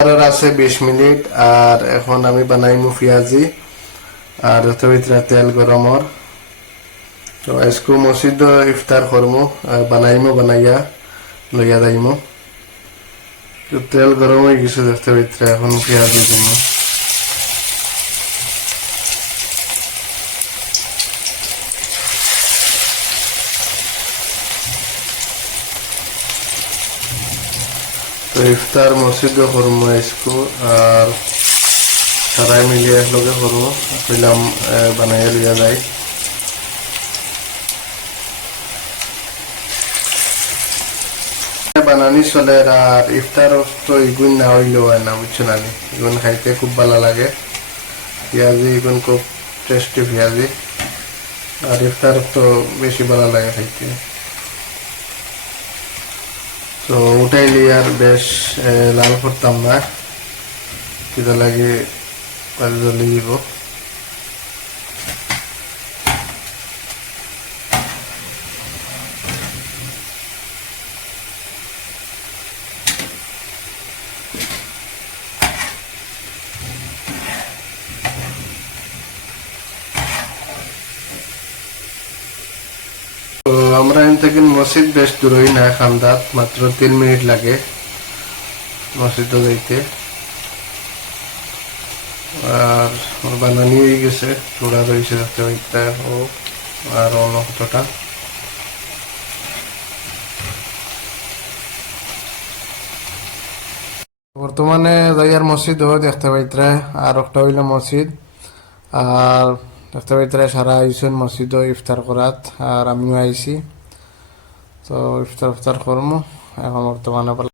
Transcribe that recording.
আর আছে 20 মিনিট। আর এখন আমি বানাইমু পেঁয়াজি আর এর ভিতরে তেল গরমর। তো আজকে মসজিদ ইফতার করমু, বানাইমু, বানাইয়া লইয়া যাইমু। তো তেল গরম হয়ে গেছে দেখতে ভিতরে, এখন পেঁয়াজি দিমু। তো ইফতার মসজিদও করমু আজকে, আর সবাই মিলিয়ে একলগে করমু। কইলাম বানাইয়া লইয়া যাই। বানানি চলে, আর ইফতার তো ইগুন না হইলেও হয় না, বুঝছো না? ইগুন খাইতে খুব ভালো লাগে। পেঁয়াজি ইগুন খুব টেস্টি পেঁয়াজি, আর ইফতার তো বেশি ভালো লাগে খাইতে। তো উঠাইলি আর বেশ লাল করতাম না, কিতা লাগে জ্বলি দিব। তো আমরা এখান থেকে মসজিদ বেশ দূরই না, খান্দাত মাত্র 3 মিনিট লাগে মসজিদে যাইতে। আর বানানি হয়ে গেছে, চূড়া রয়েছে দেখতে পাইতে, ও আর অন্য কতটা। বর্তমানে যাইয়ার মসজিদ দেখতে পাইতে, আর একটা হইল মসজিদ। আর দেখতে পাইতে সারা আইসেন মসজিদ ইফতার করাত, আর আমিও আইছি। তো ইফতার করমু এখন বর্তমানে।